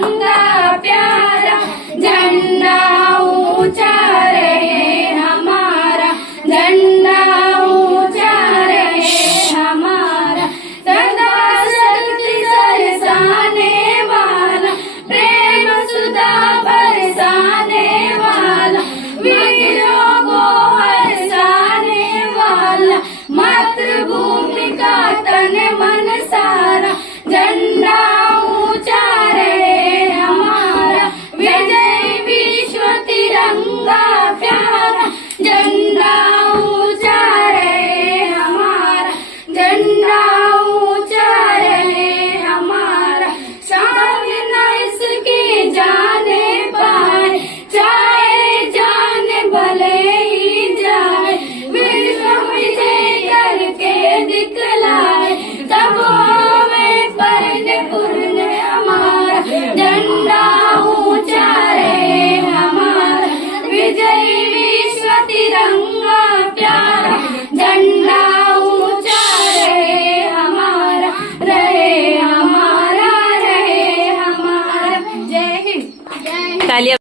तिरंगा प्यारा, झंडा ऊंचा रहे हमारा, झंडा ऊंचा रहे हमारा, सदा शक्ति बरसाने वाला, प्रेम सुधा बरसाने वाला, वीरों को हर्षाने वाला, मातृभूमि का तन मन सारा, झंडा ऊंचा रहे हमारा, विजय विश्व तिरंगा प्यारा, झंडा ऊंचा रहे हमारा, झंडा ऊंचा रहे हमारा, शान न इसकी जाने पाए, चाहे जान भले ही जाए, विश्व विजय करके दिखलाए, तब हमें पूर्ण हमारा, झंडा ऊंचा रहे हमारा, विजय विश्व तिरंगा प्यारा, झंडा ऊंचा रहे हमारा, रहे हमारा, रहे हमारा। जय हिंद। तालियां